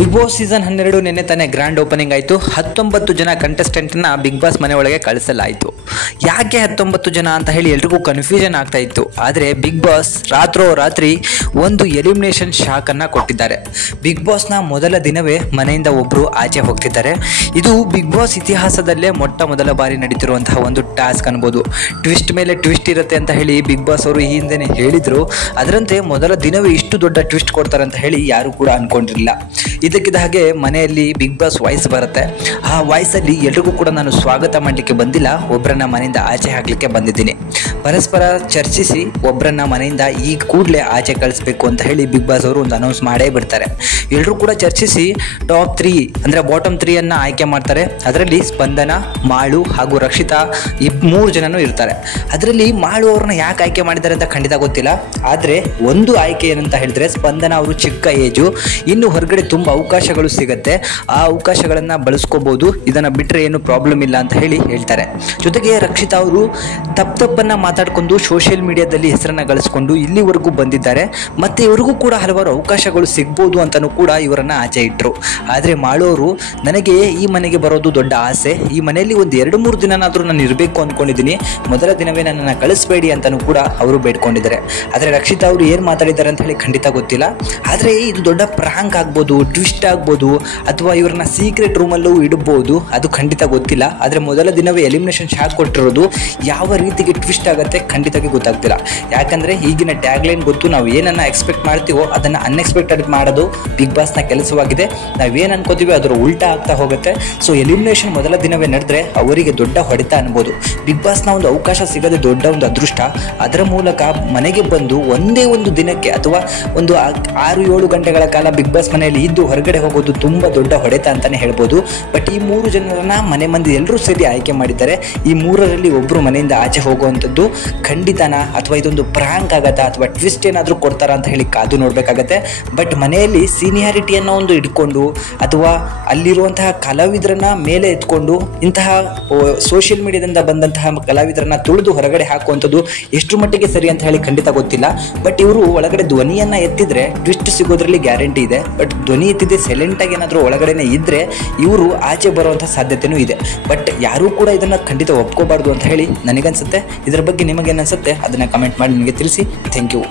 Big boss season 12 ನಿನ್ನೆ ತಾನೇ grand opening ಆಯಿತು. 19 ಜನ ಕಂಟೆಸ್ಟೆಂಟ್ನ ಬಿಗ್ ಬಾಸ್ ಮನೆ ಒಳಗೆ ಕಳಿಸಲಾಯಿತು. ಯಾಕೆ 19 ಜನ ಅಂತ ಹೇಳಿ ಎಲ್ರಿಗೂ ಕನ್ಫ್ಯೂಷನ್ ಆಗ್ತಾ ಇತ್ತು. ಆದರೆ ಬಿಗ್ ಬಾಸ್ ರಾತ್ರಿ ಒಂದು ಎಲಿಮಿನೇಷನ್ ಶಾಕನ್ನು ಕೊಟ್ಟಿದ್ದಾರೆ. ಬಿಗ್ ಬಾಸ್ನ ಮೊದಲ ದಿನವೇ ಮನೆಯಿಂದ ಒಬ್ಬರು ಆಚೆ ಹೋಗ್ತಿದ್ದಾರೆ. ಇದು ಬಿಗ್ ಬಾಸ್ ಇತಿಹಾಸದಲ್ಲೇ ಮೊದಲ ಬಾರಿ ನಡೀತಿರುವಂತಹ ಒಂದು ಟಾಸ್ಕ್ ಅನ್ಬೋದು. ಟ್ವಿಸ್ಟ್ ಮೇಲೆ ಟ್ವಿಸ್ಟ್ ಇರುತ್ತೆ ಅಂತ ಹೇಳಿ ಬಿಗ್ ಬಾಸ್ ಅವರು ಈ ಹಿಂದೆನೇ ಹೇಳಿದ್ರು. ಅದರಂತೆ ಮೊದಲ ದಿನವೇ ಇಷ್ಟು ದೊಡ್ಡ ಟ್ವಿಸ್ಟ್ ಕೊಡ್ತಾರೆ ಅಂತ ಹೇಳಿ ಯಾರು ಕೂಡ ಅನ್ಕೊಂಡಿರಲಿಲ್ಲ. ಇದಕ್ಕಿದ್ದ ಹಾಗೆ ಮನೆಯಲ್ಲಿ ಬಿಗ್ ಬಾಸ್ ವಾಯ್ಸ್ ಬರುತ್ತೆ. ಆ ವಾಯ್ಸಲ್ಲಿ ಎಲ್ರಿಗೂ ಕೂಡ ನಾನು ಸ್ವಾಗತ ಮಾಡಲಿಕ್ಕೆ ಬಂದಿಲ್ಲ, ಒಬ್ಬರನ್ನ ಮನೆಯಿಂದ ಆಚೆ ಹಾಕಲಿಕ್ಕೆ ಬಂದಿದ್ದೀನಿ. ಪರಸ್ಪರ ಚರ್ಚಿಸಿ ಒಬ್ಬರನ್ನ ಮನೆಯಿಂದ ಈ ಕೂಡಲೇ ಆಚೆ ಕಳಿಸ್ಬೇಕು ಅಂತ ಹೇಳಿ ಬಿಗ್ ಬಾಸ್ ಅವರು ಒಂದು ಅನೌನ್ಸ್ ಮಾಡೇ ಬಿಡ್ತಾರೆ. ಎಲ್ಲರೂ ಕೂಡ ಚರ್ಚಿಸಿ ಟಾಪ್ 3 ಅಂದರೆ ಬಾಟಮ್ 3 ಅನ್ನು ಆಯ್ಕೆ ಮಾಡ್ತಾರೆ. ಅದರಲ್ಲಿ ಸ್ಪಂದನ, ಮಾಳು ಹಾಗೂ ರಕ್ಷಿತಾ ಈ 3 ಜನನೂ ಇರ್ತಾರೆ. ಅದರಲ್ಲಿ ಮಾಳು ಅವ್ರನ್ನ ಯಾಕೆ ಆಯ್ಕೆ ಮಾಡಿದ್ದಾರೆ ಅಂತ ಖಂಡಿತ ಗೊತ್ತಿಲ್ಲ. ಆದರೆ ಒಂದು ಆಯ್ಕೆ ಏನಂತ ಹೇಳಿದ್ರೆ, ಸ್ಪಂದನ ಅವರು ಚಿಕ್ಕ ಏಜು, ಇನ್ನು ಹೊರಗಡೆ ತುಂಬ ಅವಕಾಶಗಳು ಸಿಗುತ್ತೆ, ಆ ಅವಕಾಶಗಳನ್ನು ಬಳಸ್ಕೋಬಹುದು, ಇದನ್ನು ಬಿಟ್ಟರೆ ಏನು ಪ್ರಾಬ್ಲಮ್ ಇಲ್ಲ ಅಂತ ಹೇಳಿ ಹೇಳ್ತಾರೆ. ಜೊತೆಗೆ ರಕ್ಷಿತಾ ಅವರು ತಪ್ಪನ್ನು ಮಾತಾಡ್ಕೊಂಡು ಸೋಷಿಯಲ್ ಮೀಡಿಯಾದಲ್ಲಿ ಹೆಸರನ್ನು ಗಳಿಸ್ಕೊಂಡು ಇಲ್ಲಿವರೆಗೂ ಬಂದಿದ್ದಾರೆ. ಮತ್ತು ಇವರಿಗೂ ಕೂಡ ಹಲವಾರು ಅವಕಾಶಗಳು ಸಿಗ್ಬೋದು ಅಂತಲೂ ಕೂಡ ಇವರನ್ನು ಆಚೆ ಇಟ್ಟರು. ಆದರೆ ಮಾಡೋರು, ನನಗೆ ಈ ಮನೆಗೆ ಬರೋದು ದೊಡ್ಡ ಆಸೆ, ಈ ಮನೆಯಲ್ಲಿ ಒಂದು 2-3 ದಿನನಾದರೂ ನಾನು ಇರಬೇಕು ಅಂದ್ಕೊಂಡಿದ್ದೀನಿ, ಮೊದಲ ದಿನವೇ ನನ್ನನ್ನು ಕಳಿಸ್ಬೇಡಿ ಅಂತಲೂ ಕೂಡ ಅವರು ಬೇಡ್ಕೊಂಡಿದ್ದಾರೆ. ಆದರೆ ರಕ್ಷಿತಾ ಅವರು ಏನು ಮಾತಾಡಿದ್ದಾರೆ ಅಂತ ಹೇಳಿ ಖಂಡಿತ ಗೊತ್ತಿಲ್ಲ. ಆದರೆ ಇದು ದೊಡ್ಡ ಪ್ರಾಂಕ್ ಆಗ್ಬೋದು, ಟ್ವಿಸ್ಟ್ ಆಗ್ಬೋದು, ಅಥವಾ ಇವ್ರನ್ನ ಸೀಕ್ರೆಟ್ ರೂಮಲ್ಲೂ ಇಡಬಹುದು, ಅದು ಖಂಡಿತ ಗೊತ್ತಿಲ್ಲ. ಆದರೆ ಮೊದಲ ದಿನವೇ ಎಲಿಮಿನೇಷನ್ ಶಾಕ್ ಕೊಟ್ಟಿರೋದು ಯಾವ ರೀತಿಗೆ ಟ್ವಿಸ್ಟ್ ಆಗುತ್ತೆ ಖಂಡಿತವಾಗಿ ಗೊತ್ತಾಗ್ತಿಲ್ಲ. ಯಾಕಂದರೆ ಈಗಿನ ಟ್ಯಾಗ್ಲೈನ್ ಗೊತ್ತು, ನಾವು ಏನನ್ನ ಎಕ್ಸ್ಪೆಕ್ಟ್ ಮಾಡ್ತೀವೋ ಅದನ್ನು ಅನ್ಎಕ್ಸ್ಪೆಕ್ಟೆಡ್ ಮಾಡೋದು ಬಿಗ್ ಬಾಸ್ನ ಕೆಲಸವಾಗಿದೆ. ನಾವೇನು ಅನ್ಕೋತೀವಿ ಅದರ ಉಲ್ಟಾ ಆಗ್ತಾ ಹೋಗುತ್ತೆ. ಸೊ ಎಲಿಮಿನೇಷನ್ ಮೊದಲ ದಿನವೇ ನಡೆದ್ರೆ ಅವರಿಗೆ ದೊಡ್ಡ ಹೊಡೆತ ಅನ್ಬೋದು. ಬಿಗ್ ಬಾಸ್ನ ಒಂದು ಅವಕಾಶ ಸಿಗೋದೇ ದೊಡ್ಡ ಒಂದು ಅದೃಷ್ಟ. ಅದರ ಮೂಲಕ ಮನೆಗೆ ಬಂದು ಒಂದೇ ಒಂದು ದಿನಕ್ಕೆ ಅಥವಾ ಒಂದು 6-7 ಗಂಟೆಗಳ ಕಾಲ ಬಿಗ್ ಬಾಸ್ ಮನೆಯಲ್ಲಿ ಇದ್ದು ಹೊರಗಡೆ ಹೋಗೋದು ತುಂಬ ದೊಡ್ಡ ಹೊಡೆತ ಅಂತಲೇ ಹೇಳ್ಬೋದು. ಬಟ್ ಈ 3 ಜನರನ್ನ ಮನೆ ಮಂದಿ ಎಲ್ಲರೂ ಸೇರಿ ಆಯ್ಕೆ ಮಾಡಿದ್ದಾರೆ. ಈ 3ರಲ್ಲಿ ಒಬ್ಬರು ಮನೆಯಿಂದ ಆಚೆ ಹೋಗುವಂಥದ್ದು ಖಂಡಿತನಾ, ಅಥವಾ ಇದೊಂದು ಪ್ರಾಂಕ್ ಆಗತ್ತಾ, ಅಥವಾ ಟ್ವಿಸ್ಟ್ ಏನಾದರೂ ಕೊಡ್ತಾರಾ ಅಂತ ಹೇಳಿ ಕಾದು ನೋಡಬೇಕಾಗತ್ತೆ. ಬಟ್ ಮನೆಯಲ್ಲಿ ಸೀನಿಯಾರಿಟಿಯನ್ನು ಒಂದು ಇಟ್ಕೊಂಡು ಅಥವಾ ಅಲ್ಲಿರುವಂತಹ ಕಲಾವಿದರನ್ನ ಮೇಲೆ ಎತ್ಕೊಂಡು ಇಂತಹ ಸೋಷಿಯಲ್ ಮೀಡಿಯಾದಿಂದ ಬಂದಂತಹ ಕಲಾವಿದರನ್ನ ತುಳಿದು ಹೊರಗಡೆ ಹಾಕುವಂಥದ್ದು ಎಷ್ಟು ಮಟ್ಟಿಗೆ ಸರಿ ಅಂತ ಹೇಳಿ ಖಂಡಿತ ಗೊತ್ತಿಲ್ಲ. ಬಟ್ ಇವರು ಒಳಗಡೆ ಧ್ವನಿಯನ್ನು ಎತ್ತಿದ್ರೆ ಟ್ವಿಸ್ಟ್ ಸಿಗೋದ್ರಲ್ಲಿ ಗ್ಯಾರಂಟಿ ಇದೆ. ಬಟ್ ಧ್ವನಿ ಎತ್ತಿದೆ ಸೈಲೆಂಟಾಗಿ ಏನಾದರೂ ಒಳಗಡೆನೆ ಇದ್ದರೆ ಇವರು ಆಚೆ ಬರುವಂಥ ಸಾಧ್ಯತೆಯೂ ಇದೆ. ಬಟ್ ಯಾರೂ ಕೂಡ ಇದನ್ನು ಖಂಡಿತ ಒಪ್ಕೋಬಾರ್ದು ಅಂತ ಹೇಳಿ ನನಗನ್ಸುತ್ತೆ. ಇದರ ಬಗ್ಗೆ ನಿಮಗೇನು ಅನ್ಸುತ್ತೆ ಅದನ್ನು ಕಮೆಂಟ್ ಮಾಡಿ ನನಗೆ ತಿಳಿಸಿ. Thank you.